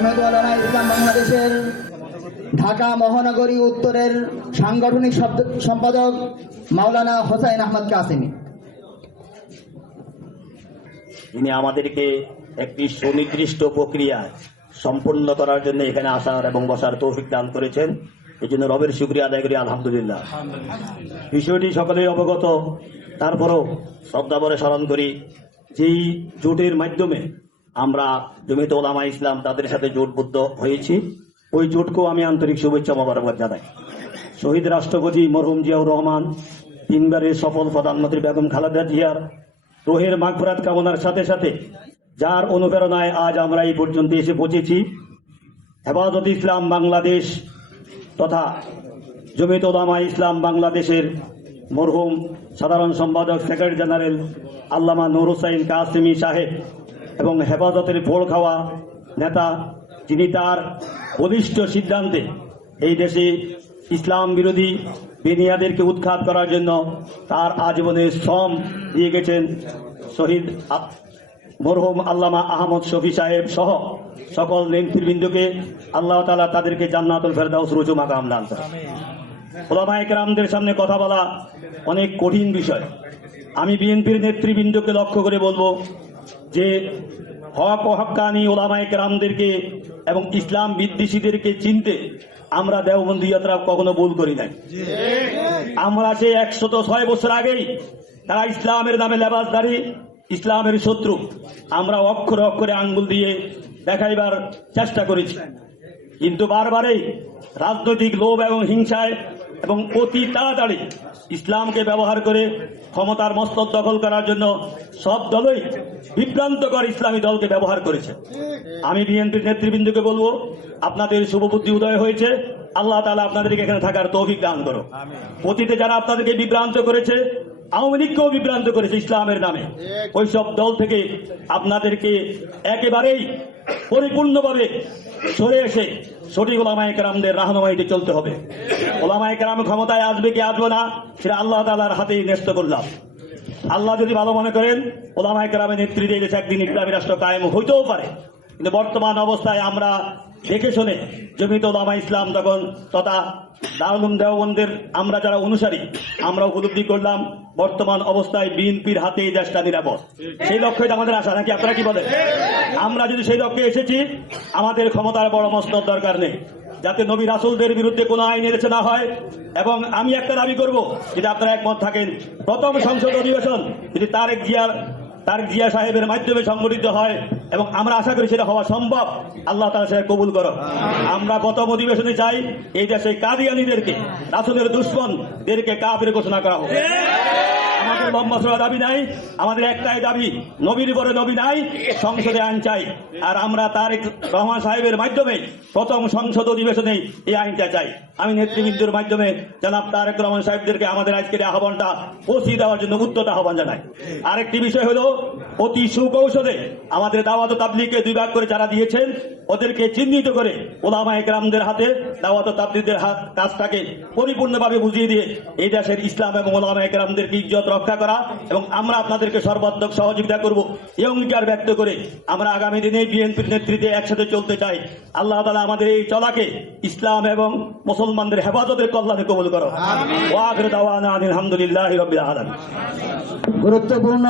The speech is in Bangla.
জমিয়ত উলামায়ে ইসলাম বাংলাদেশের ঢাকা মহানগরী উত্তরের সাংগঠনিক সম্পাদক মাওলানা হোসাইন আহমদ কাসেমি। তিনি আমাদেরকে একটি সুনির্দিষ্ট প্রক্রিয়া সম্পন্ন করার জন্য এখানে আসার এবং বসার তৌফিক দান করেছেন। এই জন্য রবের শুকরিয়া আদায় করি, আলহামদুলিল্লাহ। বিষয়টি সকলেই অবগত, তারপরও শ্রদ্ধাভরে স্মরণ করি যেই জোটের মাধ্যমে আমরা জমিয়ত উলামায়ে ইসলাম তাদের সাথে জোটবদ্ধ হয়েছি, ওই জোটকেও আমি আন্তরিক শুভেচ্ছা মোবারকবাদ জানাই। শহীদ রাষ্ট্রপতি মরহুম জিয়াউর রহমান, তিনবারের সফল প্রধানমন্ত্রী বেগম খালেদা জিয়ার রোহের মাগফিরাত কামনার সাথে সাথে যার অনুপ্রেরণায় আজ আমরা এই পর্যন্ত এসে পৌঁছেছি, হেফাজত ইসলাম বাংলাদেশ তথা জমিয়ত উলামায়ে ইসলাম বাংলাদেশের মরহুম সাধারণ সম্পাদক সেক্রেটারি জেনারেল আল্লামা নূর হোসাইন কাসেমি সাহেব এবং হেফাজতের ভোল খাওয়া নেতা, যিনি তার বলিষ্ঠ সিদ্ধান্তে এই দেশে ইসলাম বিরোধী বেনিয়াদেরকে উৎখাত করার জন্য তার আজীবনের শ্রম দিয়ে গেছেন, শহীদ মরহুম আল্লামা আহমদ শফি সাহেব সহ সকল নেতৃবৃন্দকে আল্লাহ তাআলা তাদেরকে জান্নাতুল ফেরদাউস উঁচু মাকাম দান করেন। উলামায়ে কেরামদের সামনে কথা বলা অনেক কঠিন বিষয়। আমি বিএনপির নেতৃবৃন্দকে লক্ষ্য করে বলবো যে হক ও হক্কানি উলামায়ে কেরামদেরকে এবং ইসলাম বিদ্বেষীদেরকে চিনতে আমরা দেওবন্দি যাত্রা কখনো ভুল করি নাই। আমরা সে 106 বছর আগেই তারা ইসলামের নামে লেবাসধারী, ইসলামের শত্রু, আমরা অক্ষরে অক্ষরে আঙ্গুল দিয়ে দেখাইবার চেষ্টা করেছি, কিন্তু বারবারই রাজনৈতিক লোভ এবং হিংসায় এবং অতি তাড়াতাড়ি ইসলামকে ব্যবহার করে ক্ষমতার মস্তক দখল করার জন্য সব দলই বিভ্রান্তকর ইসলামী দলকে ব্যবহার করেছে। আমি বিএনপির নেতৃবৃন্দকে বলবো, আপনাদের শুভবুদ্ধি উদয় হয়েছে, আল্লাহ তাআলা আপনাদেরকে এখানে থাকার তৌফিক দান করো। অতীতে যারা আপনাদেরকে বিভ্রান্ত করেছে, আওয়ামী লীগকেও বিভ্রান্ত করেছে ইসলামের নামে, ওই সব দল থেকে আপনাদেরকে একেবারেই পরিপূর্ণভাবে সরে এসে সঠিক উলামায়ে কেরামদের রাহনুমাইতে চলতে হবে। উলামায়ে কেরাম ক্ষমতায় আসবে কি আসবে না সেটা আল্লাহ তাআলার হাতেই ন্যস্ত করলাম। আল্লাহ যদি ভালো মনে করেন উলামায়ে কেরামের নেতৃত্বে এই দেশে একদিন ইসলামী রাষ্ট্র কায়েম হইতেও পারে, কিন্তু বর্তমান অবস্থায় আমরা দেখে শুনে জমিয়ত উলামায়ে ইসলাম তখন তথা দারুল উলুম দেওবন্দের আমরা যারা অনুসারী, আমরা উপলব্ধি করলাম বর্তমান অবস্থায় বিএনপির হাতে এই দেশটা নিরাপদ। সেই লক্ষ্যে আমাদের আশা, নাকি আপনারা কি বলেন? আমরা যদি সেই লক্ষ্যে এসেছি, আমাদের ক্ষমতার বড় মসনদ দরকার নেই, যাতে নবী রাসূলদের বিরুদ্ধে কোনো আইন এনেছে না হয়। এবং আমি একটা দাবি করব, যদি আপনারা একমত থাকেন, প্রথম সংসদ অধিবেশন যদি তারেক জিয়া সাহেবের মাধ্যমে সংগঠিত হয়, এবং আমরা আশা করি সেটা হওয়া সম্ভব, আল্লাহ তাআলা সেটা কবুল করো। আমরা প্রথম অধিবেশনে চাই এই দেশে কাদিয়ানীদেরকে, রাসূলের দুশমনদেরকে কাফির ঘোষণা করা হোক। আমাদের লম্বা চড়া দাবি নাই, আমাদের একটাই দাবি, নবীর পরে নবী নাই, সংসদে আইন চাই। আর আমরা তারেক রহমান সাহেবের মাধ্যমে প্রথম সংসদ অধিবেশনে এই আইনটা চাই। আমি নেতৃবৃন্দের মাধ্যমে জনাব তারেক রহমান সাহেবদেরকে আমাদের আজকের আহ্বানটা পৌঁছে দেওয়ার জন্য উদ্যত আহ্বান জানাই। আরেকটি বিষয় হলো, অতি সুকৌশলে আমাদের দাওয়াত ও তাবলীগকে দুই ভাগ করে যারা দিয়েছেন, ওদেরকে চিহ্নিত করে উলামায়ে কেরামদের হাতে দাওয়াত ও তাবলীগের কাজটাকে পরিপূর্ণভাবে বুঝিয়ে দিয়ে এই দেশের ইসলাম এবং উলামায়ে কেরামদেরকে ইজ্জত রক্ষা করা, এবং আমরা আপনাদেরকে সর্বাত্মক সহযোগিতা করব, এই অঙ্গীকার ব্যক্ত করে আমরা আগামী দিনে বিএনপির নেতৃত্বে একসাথে চলতে চাই। আল্লাহ তাআলা আমাদের এই চলাকে ইসলাম এবং মুসলমানদের হেফাজতের কল্যাণে কবুল করো। ওয়া আখিরু দাওয়ানা আলহামদুলিল্লাহি রাব্বিল আলামিন। গুরুত্বপূর্ণ